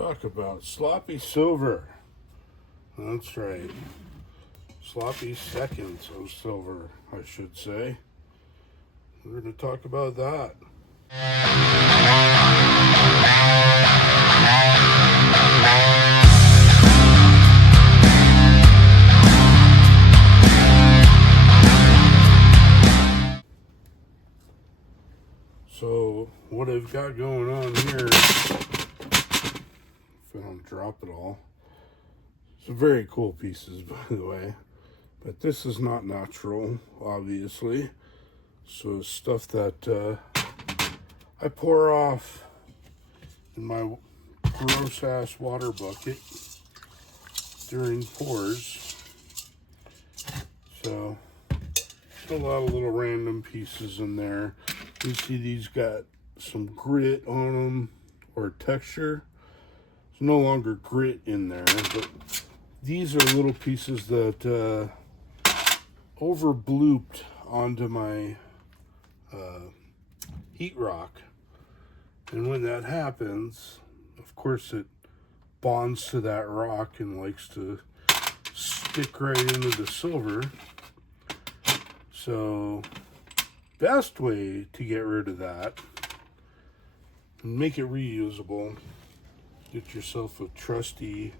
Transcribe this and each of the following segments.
Talk about sloppy silver. That's right. Sloppy seconds of silver, I should say. We're going to talk about that. So, what I've got going on here, if I don't drop it all, some very cool pieces, by the way, but this is not natural, obviously. So it's stuff that I pour off in my gross ass water bucket during pours. So a lot of little random pieces in there. You see these got some grit on them, or texture. There's no longer grit in there, but these are little pieces that over blooped onto my heat rock. And when that happens, of course it bonds to that rock and likes to stick right into the silver. So best way to get rid of that and make it reusable, get yourself a trusty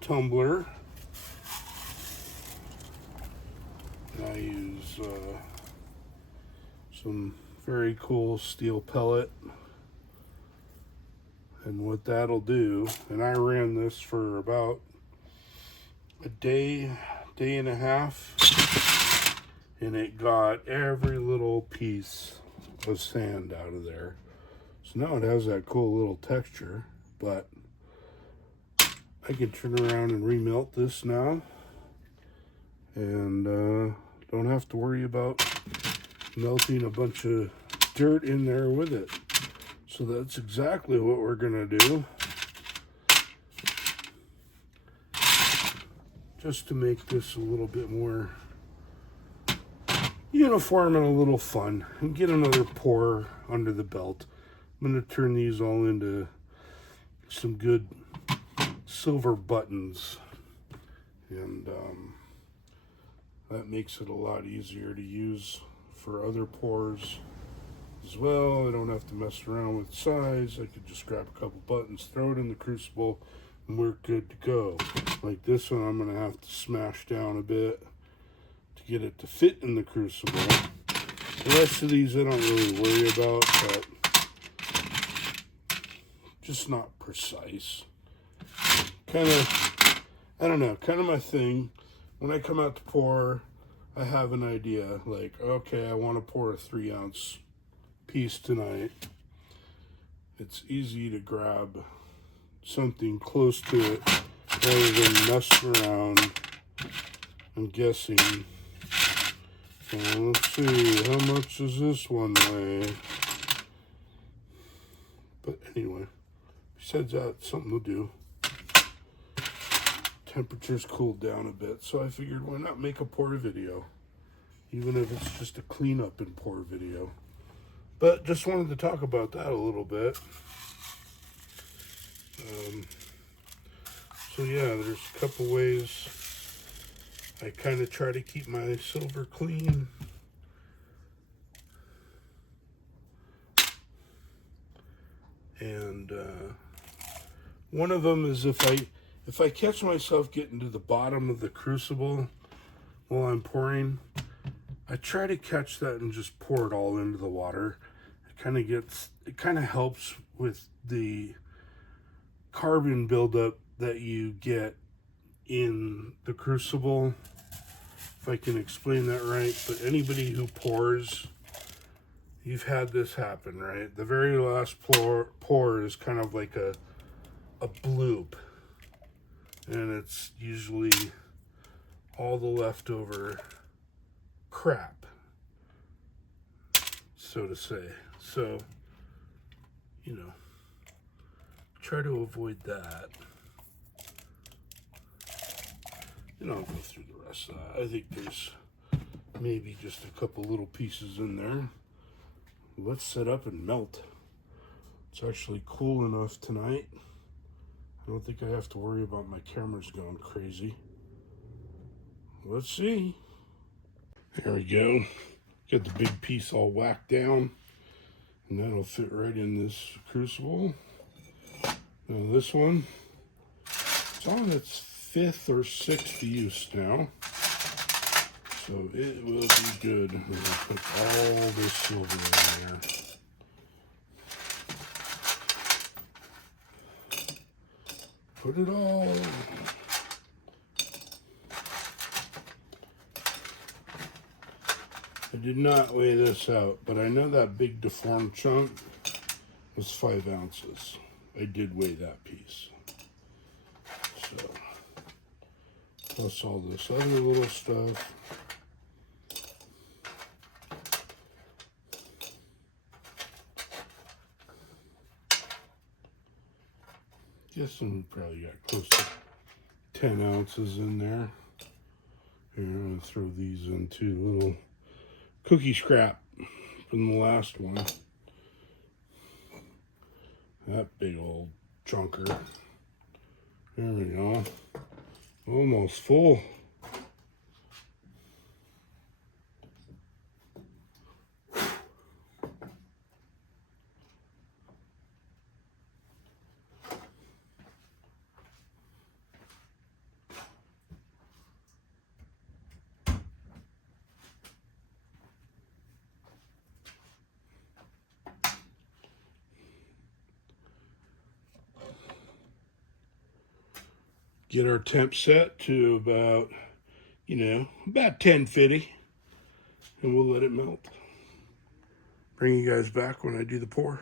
tumbler. And I use some very cool steel pellet. And what that'll do, and I ran this for about a day and a half, and it got every little piece of sand out of there. So now it has that cool little texture, but I can turn around and remelt this now, and don't have to worry about melting a bunch of dirt in there with it. So that's exactly what we're gonna do, just to make this a little bit more uniform and a little fun, and get another pour under the belt. I'm gonna turn these all into some good silver buttons, and that makes it a lot easier to use for other pours as well. I don't have to mess around with size. I could just grab a couple buttons, throw it in the crucible, and we're good to go. Like this one, I'm gonna have to smash down a bit to get it to fit in the crucible. The rest of these I don't really worry about, but just not precise. Kind of, I don't know, kind of my thing. When I come out to pour, I have an idea, like, okay, I want to pour a 3-ounce piece tonight. It's easy to grab something close to it rather than messing around and guessing. Let's see, how much does this one weigh? But anyway, besides that, something to do. Temperature's cooled down a bit, so I figured why not make a pour video, even if it's just a cleanup and pour video. But just wanted to talk about that a little bit. So yeah, there's a couple ways I kind of try to keep my silver clean. And one of them is if I catch myself getting to the bottom of the crucible while I'm pouring, I try to catch that and just pour it all into the water. It kind of helps with the carbon buildup that you get in the crucible, if I can explain that right. But anybody who pours, you've had this happen, right? The very last pour is kind of like a bloop, and it's usually all the leftover crap, so to say. So, you know, try to avoid that. And I'll go through the rest of that. I think there's maybe just a couple little pieces in there. Let's set up and melt. It's actually cool enough tonight. don't think I have to worry about my cameras going crazy. Let's see. There we go. Get the big piece all whacked down, and that'll fit right in this crucible. Now this one, it's on its 5th or 6th use now, so it will be good. We'll put all this silver in there. Put it all. I did not weigh this out, but I know that big deformed chunk was 5 ounces. I did weigh that piece. So, plus all this other little stuff. Guessing we probably got close to 10 ounces in there. Here, I'm going to throw these into little cookie scrap from the last one. That big old chunker. There we go. Almost full. Get our temp set to about, about 1050, and we'll let it melt. Bring you guys back when I do the pour.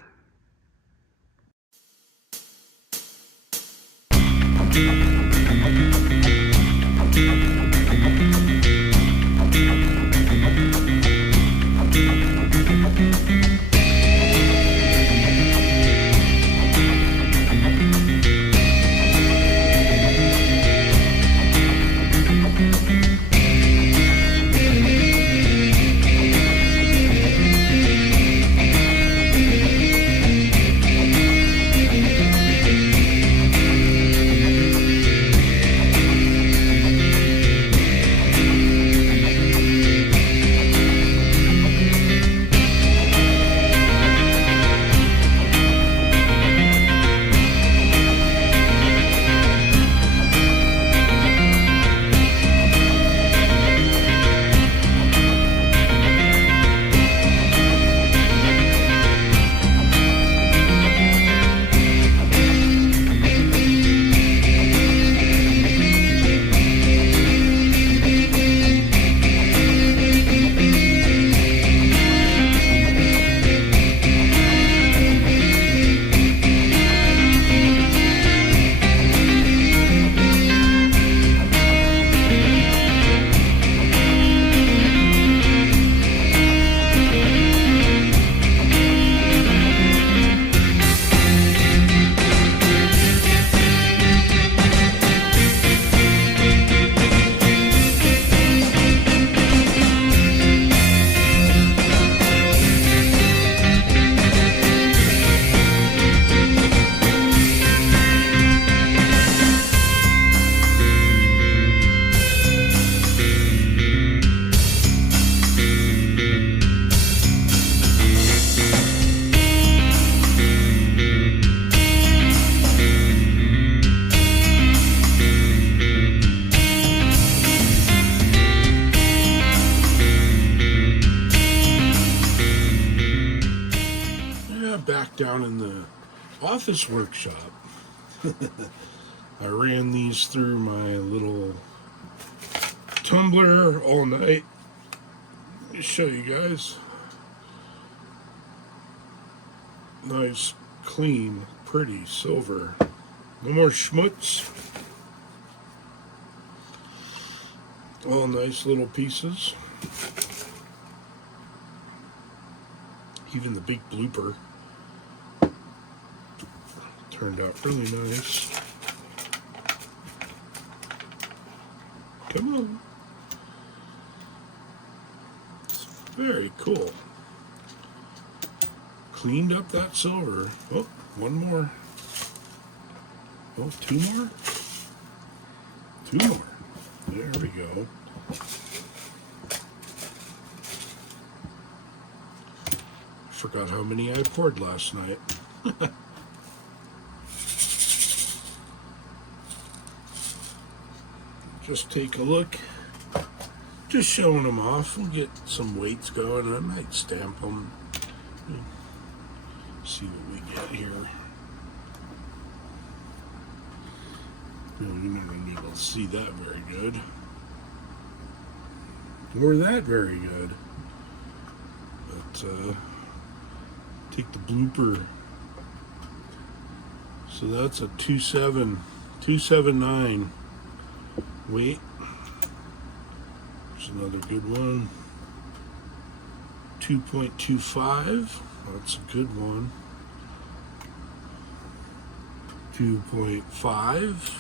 Back down in the office workshop, I ran these through my little tumbler all night. Let me show you guys. Nice, clean, pretty silver. No more schmutz. All nice little pieces. Even the big blooper turned out really nice. Come on. It's very cool. Cleaned up that silver. Oh, one more. Oh, two more? Two more. There we go. Forgot how many I poured last night. Just take a look. Just showing them off. We'll get some weights going. I might stamp them. See what we get here. You're not going to be able to see that very good. Or that very good. But, take the blooper. So that's a 279 weight. There's another good one. 2.25. That's a good one. 2.5.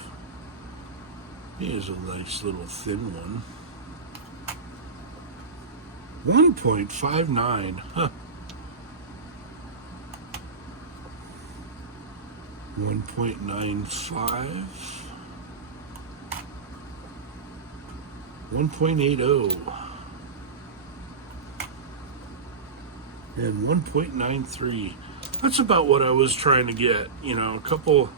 Here's a nice little thin one. 1.59. Huh. 1.95. 1.80. And 1.93. That's about what I was trying to get. You know, a couple,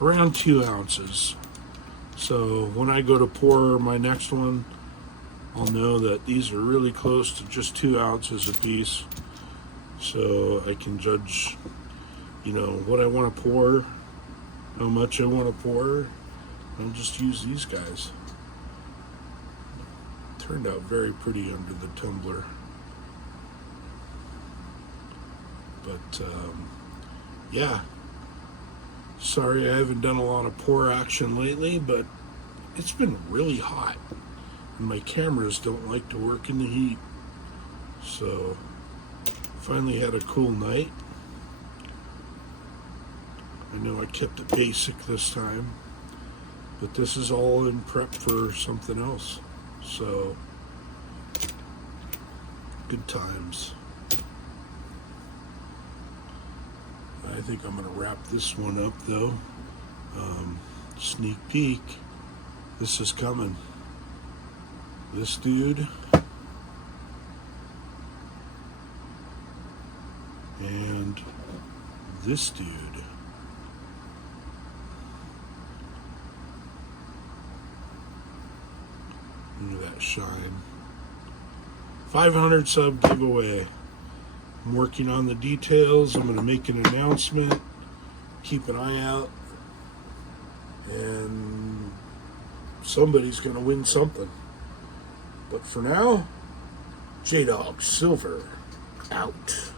around 2 ounces. So when I go to pour my next one, I'll know that these are really close to just 2 ounces a piece. So I can judge, you know, what I want to pour, how much I want to pour. I'll just use these guys. Turned out very pretty under the tumbler. But, yeah. Sorry I haven't done a lot of pour action lately, but it's been really hot. And my cameras don't like to work in the heat. So, finally had a cool night. I know I kept it basic this time. But this is all in prep for something else. So, good times. I think I'm going to wrap this one up though. Sneak peek. This is coming. This dude. And this dude. Look at that shine. 500 sub giveaway. I'm working on the details. I'm going to make an announcement. Keep an eye out. And somebody's going to win something. But for now, J-Dog Silver out.